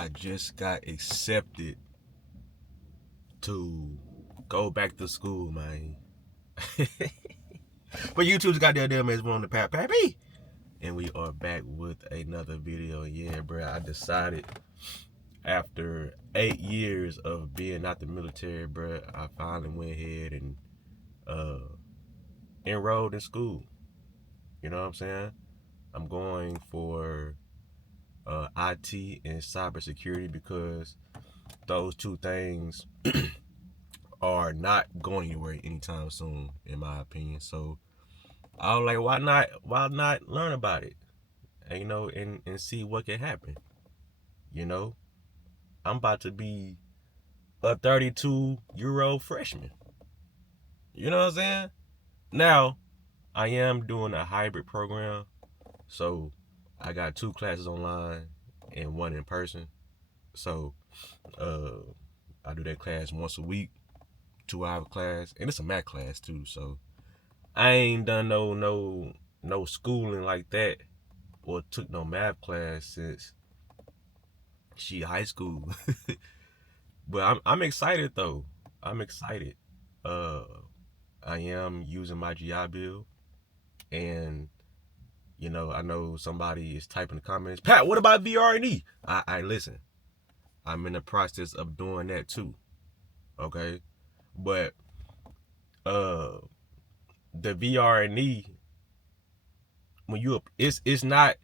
I just got accepted to go back to school, man. But YouTube's got their damn ass on the Pappy. And we are back with another video. Yeah, bro, I decided after 8 years of being out the military, bro, I finally went ahead and enrolled in school. You know what I'm saying? I'm going for IT and cybersecurity because those two things are not going anywhere anytime soon, in my opinion. So I was like, why not learn about it? And, and see what can happen. I'm about to be a 32-year-old freshman. You know what I'm saying? Now, I am doing a hybrid program. So I got 2 classes online and 1 in person. So I do that class once a week, 2-hour class, and it's a math class too. So I ain't done no schooling like that or took no math class since high school. But I'm excited though. I'm excited. I am using my GI Bill, and I know somebody is typing the comments, Pat, what about VR&E? I listen. I'm in the process of doing that too. Okay? But the VR&E, when it's not.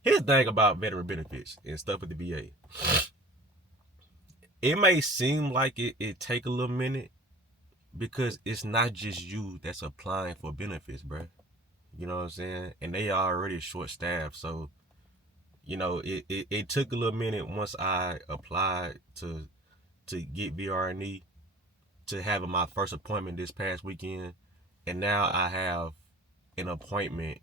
Here's the thing about veteran benefits and stuff with the VA. It may seem like it take a little minute because it's not just you that's applying for benefits, bro. You know what I'm saying? And they are already short staffed, so it took a little minute once I applied to get VR&E, to have my first appointment this past weekend, and now I have an appointment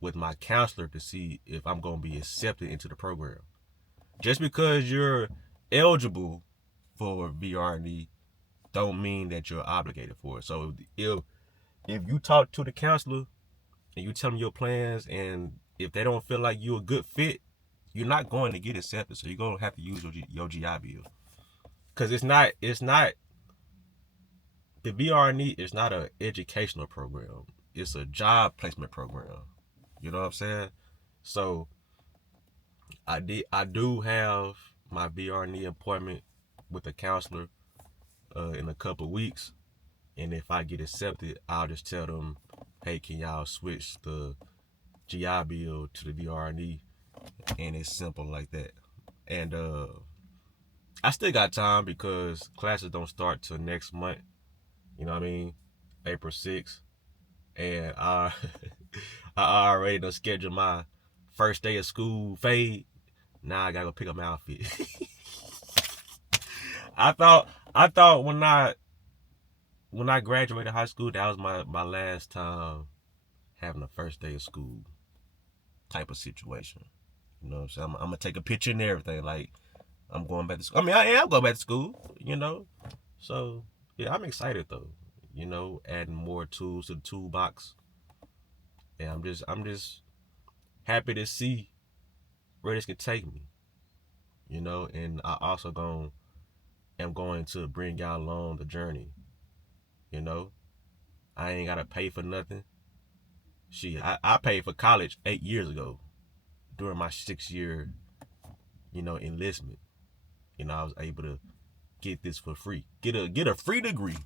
with my counselor to see if I'm going to be accepted into the program. Just because you're eligible for VR&E don't mean that you're obligated for it. So if you talk to the counselor and you tell them your plans, and if they don't feel like you're a good fit, you're not going to get accepted. So you're going to have to use your GI Bill. Because it's not the VR&E is not an educational program. It's a job placement program. You know what I'm saying? So I do have my VR&E appointment with the counselor in a couple of weeks. And if I get accepted, I'll just tell them, hey, can y'all switch the GI Bill to the VR&E? And it's simple like that. And I still got time because classes don't start till next month. You know what I mean? April 6th. And I already done scheduled my first day of school fade. Now I gotta go pick up my outfit. I thought when I graduated high school, that was my last time having the first day of school type of situation. You know what I'm saying? I'm gonna take a picture and everything, like I'm going back to school. I mean, I am going back to school, So yeah, I'm excited though. Adding more tools to the toolbox. And I'm just happy to see where this can take me. And I also am going to bring y'all along the journey. I ain't gotta pay for nothing. I paid for college 8 years ago during my 6-year, enlistment. I was able to get this for free. Get a free degree.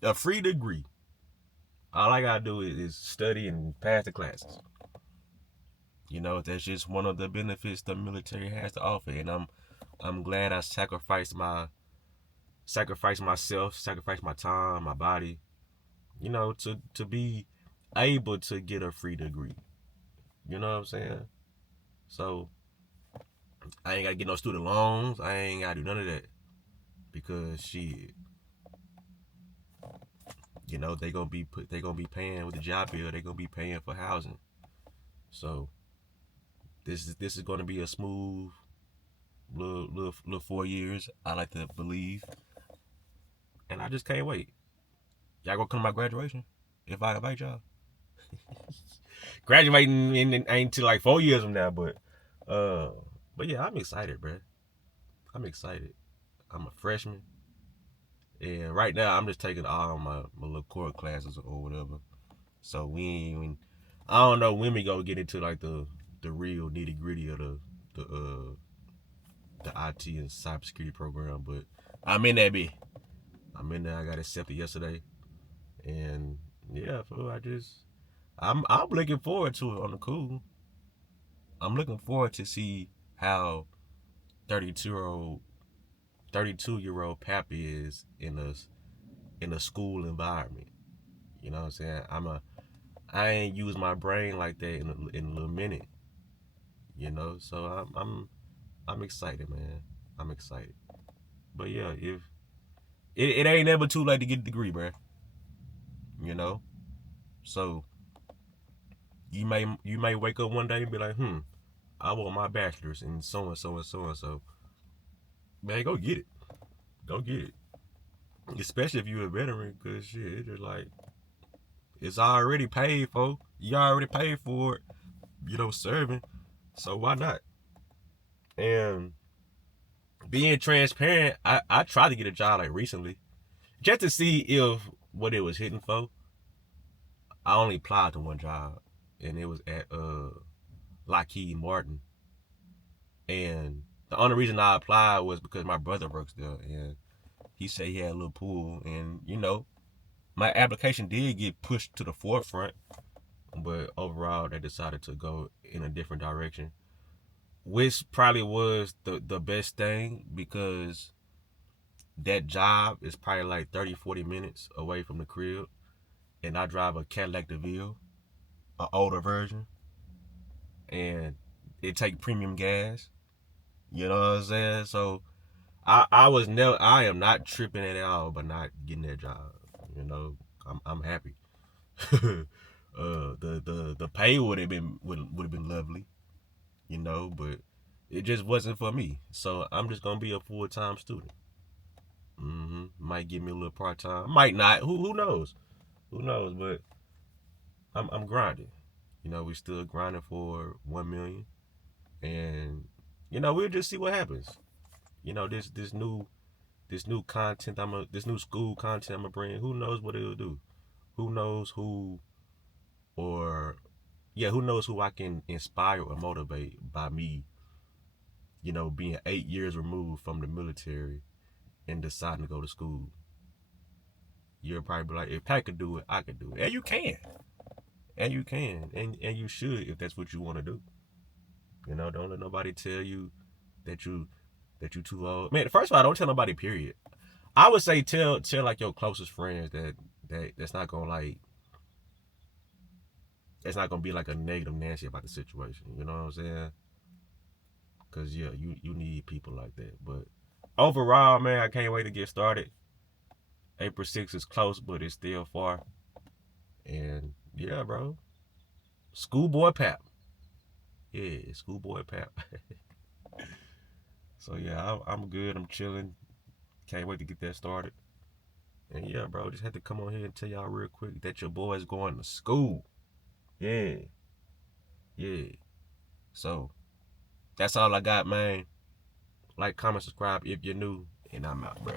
A free degree. All I gotta do is study and pass the classes. That's just one of the benefits the military has to offer, and I'm glad I sacrificed myself, sacrificed my time, my body, to be able to get a free degree. You know what I'm saying? So I ain't gotta get no student loans. I ain't gotta do none of that because shit, they gonna be paying with the job bill. They gonna be paying for housing. So this is gonna be a smooth little 4 years. I like to believe, and I just can't wait. Y'all gonna come to my graduation if I invite y'all? Graduating ain't until like 4 years from now, but Uh, but yeah, I'm excited, bro. I'm excited. I'm a freshman, and right now I'm just taking all my little core classes or whatever. So we ain't even. I don't know when we gonna get into like the real nitty gritty of the IT and cybersecurity program, but I'm in that bit. I'm in there. I got accepted yesterday, and yeah, fool, I'm looking forward to it on the cool. I'm looking forward to see how 32-year-old 32-year-old Pappy is in a school environment. You know what I'm saying? I ain't use my brain like that in a little minute. You know, so I'm excited, man. I'm excited. But yeah, if it ain't never too late to get a degree, bro. You know, so you may wake up one day and be like, I want my bachelor's in so and so and so and so. Man, go get it. Go get it. Especially if you're a veteran, cause shit, it's just like it's already paid for. You already paid for it. Serving. So why not? And being transparent, I tried to get a job like recently, just to see if what it was hitting for. I only applied to one job, and it was at Lockheed Martin. And the only reason I applied was because my brother works there, and he said he had a little pool, and my application did get pushed to the forefront, but overall they decided to go in a different direction, which probably was the best thing because that job is probably like 30-40 minutes away from the crib, and I drive a Cadillac DeVille, an older version, and it take premium gas. You know what I'm saying? So I am not tripping at all by not getting that job. I'm happy. The pay would have been lovely, but it just wasn't for me. So I'm just gonna be a full-time student. Might give me a little part-time, might not. Who knows? Who knows? But I'm grinding. We still grinding for 1 million, and we'll just see what happens. This new content this new school content I'm gonna bring. Who knows what it'll do? Who knows or who knows who I can inspire or motivate by me, being 8 years removed from the military and deciding to go to school. You'll probably be like, if Pat could do it, I could do it. And you can. And you can. And you should if that's what you want to do. Don't let nobody tell you that you too old. Man, first of all, don't tell nobody, period. I would say tell like your closest friends that's not gonna be like a negative Nancy about the situation. You know what I'm saying? Cause yeah, you need people like that. But overall, man, I can't wait to get started. April 6th is close, but it's still far. And yeah, bro. Schoolboy Pap. Yeah, Schoolboy Pap. So yeah, I'm good. I'm chilling. Can't wait to get that started. And yeah, bro, just had to come on here and tell y'all real quick that your boy is going to school. Yeah. Yeah. So that's all I got, man. Like, comment, subscribe if you're new. And I'm out, bro.